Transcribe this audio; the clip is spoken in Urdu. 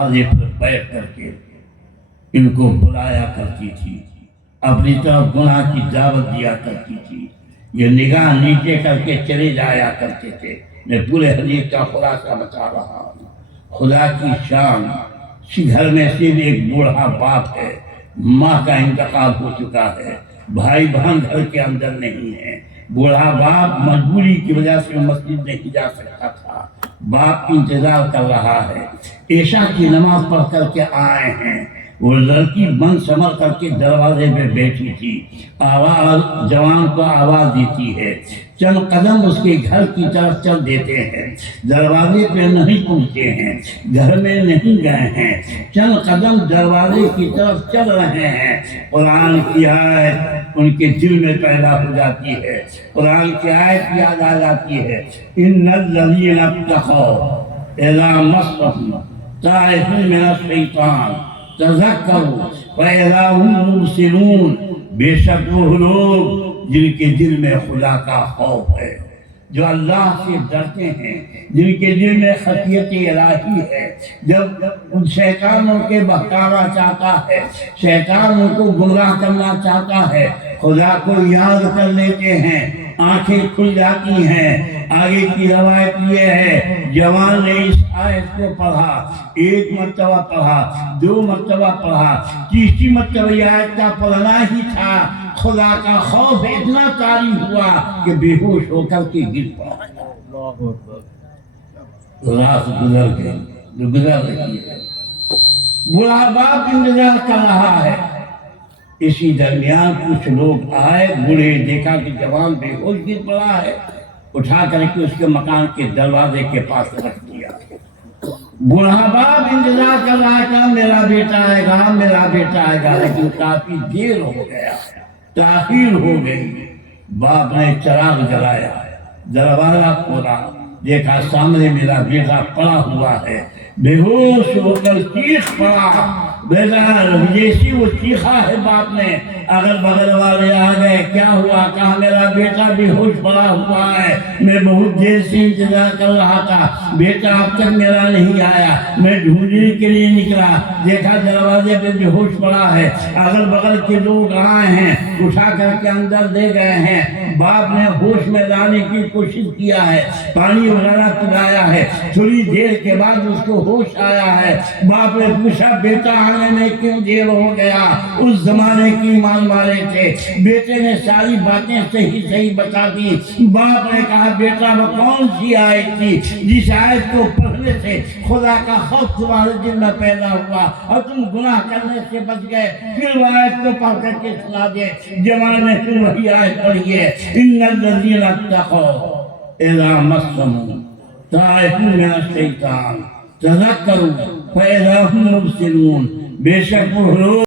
آگے پر بیٹھ کر کے ان کو بلایا کرتی تھی، اپنی طرف گناہ کی دعوت دیا کرتی تھی۔ یہ نگاہ نیچے کر کے چلے جایا کرتے تھے۔ میں پورے حدیث کا خلاصہ بتا رہا ہوں۔ خدا کی شان، گھر میں صرف ایک بوڑھا باپ ہے، ماں کا انتقال ہو چکا ہے، بھائی بہن گھر کے اندر نہیں ہے۔ بوڑھا باپ مجبوری کی وجہ سے مسجد نہیں جا سکتا تھا۔ باپ انتظار کر رہا ہے، عشاء کی نماز پڑھ کر کے آئے ہیں۔ وہ لڑکی بن سمر کر کے دروازے پہ بیٹھی تھی، آواز جوان کو آواز دیتی ہے، چند قدم اس کے گھر کی طرف چل دیتے ہیں، دروازے پہ نہیں پہنچے ہیں، گھر میں نہیں گئے ہیں، چند قدم دروازے کی طرف چل رہے ہیں۔ قرآن کی آیت ان کے دل میں پیدا ہو جاتی ہے، قرآن کی آیت یاد آ جاتی ہے، ان الذین اتقوا اذا مسهم طائف من الشیطان تذکروا فاذا هم مبصرون۔ بے شک وہ لوگ جن کے دل میں خدا کا خوف ہے، جو اللہ سے ڈرتے ہیں، جن کے دل میں خشیت الہی ہے، جب ان شیطانوں کے بہکانا چاہتا ہے، شیطان ان کو گمراہ کرنا چاہتا ہے، خدا کو یاد کر لیتے ہیں، آنکھیں کھل جاتی ہیں۔ آگے کی روایت یہ ہے، جوان نے اس آیت کو پڑھا، ایک مرتبہ پڑھا، دو مرتبہ پڑھا، تیسری مرتبہ یہ آیت کا پڑھنا ہی تھا، خدا کا خوف اتنا طاری ہوا کہ بے ہوش ہو کر کے گر پڑا۔ رات گزر گئی، گزر رہی ہے، بوڑھا باپ انتظار کر رہا ہے۔ اسی درمیان کچھ لوگ آئے، بوڑھے دیکھا کہ جوان بے ہوش گر پڑا ہے، اٹھا کر کے اس کے مکان کے دروازے کے پاس رکھ دیا۔ بوڑھا باپ انتظار کر رہا تھا، میرا بیٹا آئے گا، میرا بیٹا آئے گا، لیکن کافی دیر ہو گیا، تاخیر ہو گئی۔ باپ نے چراغ جلایا، دروازہ کھولا، دیکھا سامنے میرا بیٹا پڑا ہوا ہے، بے ہوش ہو کر چیخ پڑا۔ بیٹا جیسی وہ چیخا ہے باپ نے، اگل بغل والے آ گئے، کیا ہوا؟ کہا میرا بیٹا بے ہوش پڑا ہوا ہے، میں بہت دیر سے انتظار کر رہا تھا، بیٹا اب تک میرا نہیں آیا، میں ڈھونڈنے کے لیے نکلا، دیکھا دروازے پہ بے ہوش پڑا ہے، اگل بغل کے لوگ آئے ہیں، اٹھا کر کے اندر لے گئے ہیں۔ باپ نے ہوش میں لانے کی کوشش کیا ہے، پانی وغیرہ پلایا ہے، تھوڑی دیر کے بعد اس کو ہوش آیا ہے۔ باپ نے پوچھا بیٹا آنے میں کیوں دیر ہو گیا؟ اس زمانے کی ایمان والے تھے، بیٹے نے ساری باتیں صحیح صحیح بتا دی۔ باپ نے کہا بیٹا وہ کون سی آیت تھی جس آیت کو پڑھنے سے خدا کا خوف تمہارے دل میں پیدا ہوا اور تم گناہ کرنے سے بچ گئے؟ پھر وہ آیت کو پڑھ کر کے سنا دے۔ جوان نے پھر وہی آیت پڑھی ہے، ان الذین اتقوا اذا مسهم طائف من الشیطان تذکروا فاذا هم مبصرون۔ بے شک وہ لوگ